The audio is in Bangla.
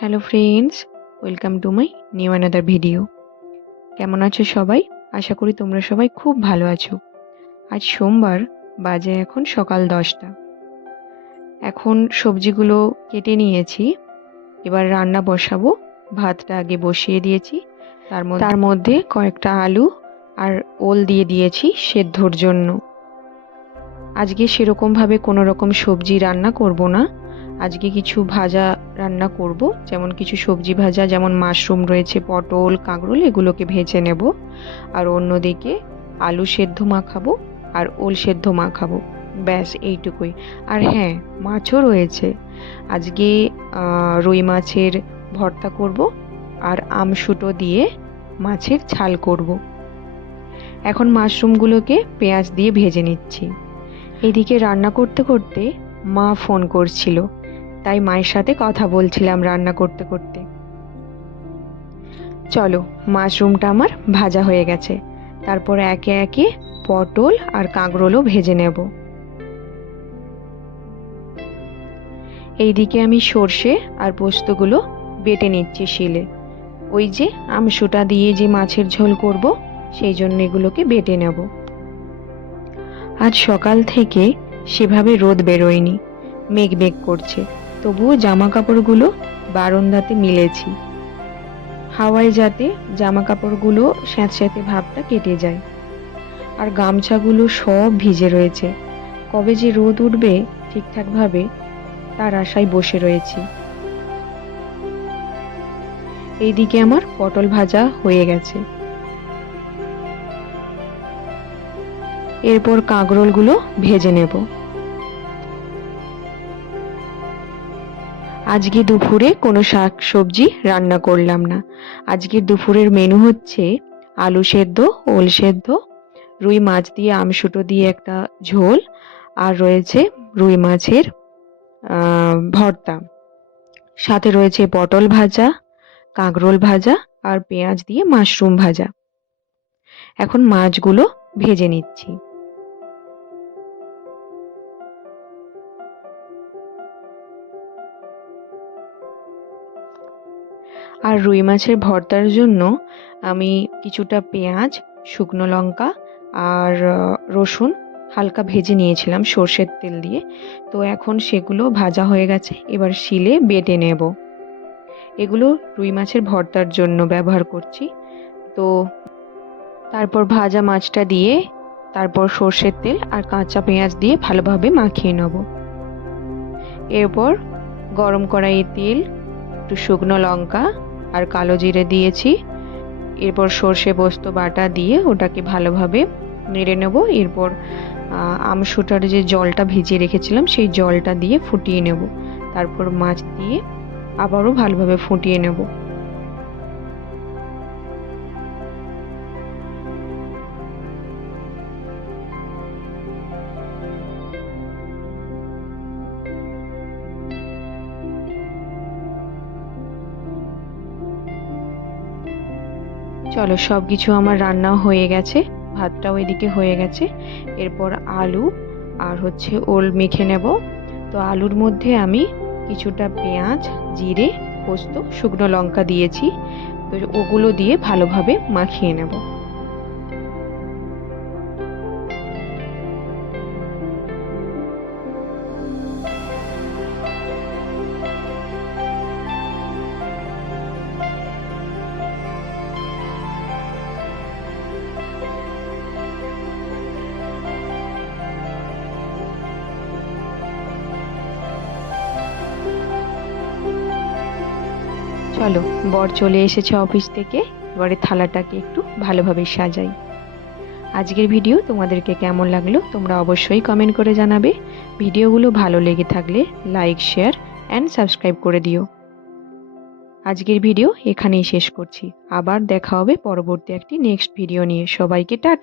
Hello friends, welcome to my new another video. কেমন আছো সবাই? আশা করি তোমরা সবাই খুব ভালো আছো। আজ সোমবার, বাজে এখন সকাল 10টা। এখন সবজিগুলো কেটে নিয়েছি, এবার রান্না বসাবো। ভাতটা আগে বসিয়ে দিয়েছি, তার মধ্যে কয়েকটা আলু আর ওল দিয়ে দিয়েছি সেদ্ধর জন্য। আজকে সেরকমভাবে কোনো রকম সবজি রান্না করব না। আজকে কিছু ভাজা রান্না করব, যেমন কিছু সবজি ভাজা, যেমন মাশরুম রয়েছে, পটল, কাঁকরোল, এগুলোকে ভেজে নেব। আর অন্যদিকে আলু সেদ্ধ মাখাবো আর ওল সেদ্ধ মাখাবো, ব্যাস এইটুকুই। আর হ্যাঁ, মাছও রয়েছে। আজকে রুই মাছের ভর্তা করব আর আমশুটো দিয়ে মাছের ঝাল করব। এখন মাশরুমগুলোকে পেঁয়াজ দিয়ে ভেজে নিচ্ছি। এদিকে রান্না করতে করতে মা ফোন করছিল, তাই মায়ের সাথে কথা বলছিলাম রান্না করতে করতে। চলো, মাশরুমটা আমার ভাজা হয়ে গেছে, তারপর একে একে পটল আর কাঁকরোলও ভেজে নেব। এইদিকে আমি সর্ষে আর পোস্তগুলো বেটে নিচ্ছি শিলে। ওই যে আমসুটা দিয়ে যে মাছের ঝোল করব, সেই জন্য এগুলোকে বেটে নেব। আজ সকাল থেকে সেভাবে রোদ বেরোয়নি, মেঘ মেঘ করছে, তবুও জামা কাপড়গুলো বারান্দাতে মিলেছি, হাওয়ায় যাতে জামা কাপড়গুলো স্যাঁতস্যাঁতে ভাবটা কেটে যায়। আর গামছাগুলো সব ভিজে রয়েছে, কবে যে রোদ উঠবে ঠিকঠাকভাবে তার আশায় বসে রয়েছি। এইদিকে আমার পটল ভাজা হয়ে গেছে, এরপর কাঁকরোলগুলো ভেজে নেব। আজকে দুপুরে কোনো শাক সবজি রান্না করলাম না। আজকের দুপুরের মেনু হচ্ছে আলু সেদ্ধ, ওল সেদ্ধ, রুই মাছ দিয়ে আমশুটো দিয়ে একটা ঝোল, আর রয়েছে রুই মাছের ভর্তা, সাথে রয়েছে পটল ভাজা, কাঁকরোল ভাজা আর পেঁয়াজ দিয়ে মাশরুম ভাজা। এখন মাছগুলো ভেজে নিচ্ছি। আর রুই মাছের ভর্তার জন্য আমি কিছুটা পেঁয়াজ, শুকনো লঙ্কা আর রসুন হালকা ভেজে নিয়েছিলাম সর্ষের তেল দিয়ে। তো এখন সেগুলো ভাজা হয়ে গেছে, এবার শিলে বেটে নেব। এগুলো রুই মাছের ভর্তার জন্য ব্যবহার করছি। তো তারপর ভাজা মাছটা দিয়ে, তারপর সর্ষের তেল আর কাঁচা পেঁয়াজ দিয়ে ভালোভাবে মাখিয়ে নেব। এরপর গরম কড়াইয়ে তেল, একটু শুকনো লঙ্কা আর কালো জিরে দিয়েছি। এরপর সর্ষে পোস্ত বাটা দিয়ে ওটাকে ভালোভাবে নেড়ে নেব। এরপর আমশুটার যে জলটা ভিজিয়ে রেখেছিলাম সেই জলটা দিয়ে ফুটিয়ে নেব। তারপর মাছ দিয়ে আবারও ভালোভাবে ফুটিয়ে নেব। চলো, সব কিছু আমার রান্না হয়ে গেছে, ভাতটাও এদিকে হয়ে গেছে। এরপর আলু আর ওল মেখে নেব। তো আলুর মধ্যে আমি কিছুটা পেঁয়াজ, জিরে, পোস্ত, শুকনো লঙ্কা দিয়েছি, তো ওগুলো দিয়ে ভালোভাবে মাখিয়ে নেব। চলো, বর চলে এসেছে অফিস থেকে, এবারে থালাটাকে একটু ভালোভাবে সাজাই। আজকের ভিডিও তোমাদেরকে কেমন লাগলো তোমরা অবশ্যই কমেন্ট করে জানাবে। ভিডিওগুলো ভালো লেগে থাকলে লাইক, শেয়ার অ্যান্ড সাবস্ক্রাইব করে দিও। আজকের ভিডিও এখানেই শেষ করছি, আবার দেখা হবে পরবর্তী একটি নেক্সট ভিডিও নিয়ে। সবাইকে টাটা।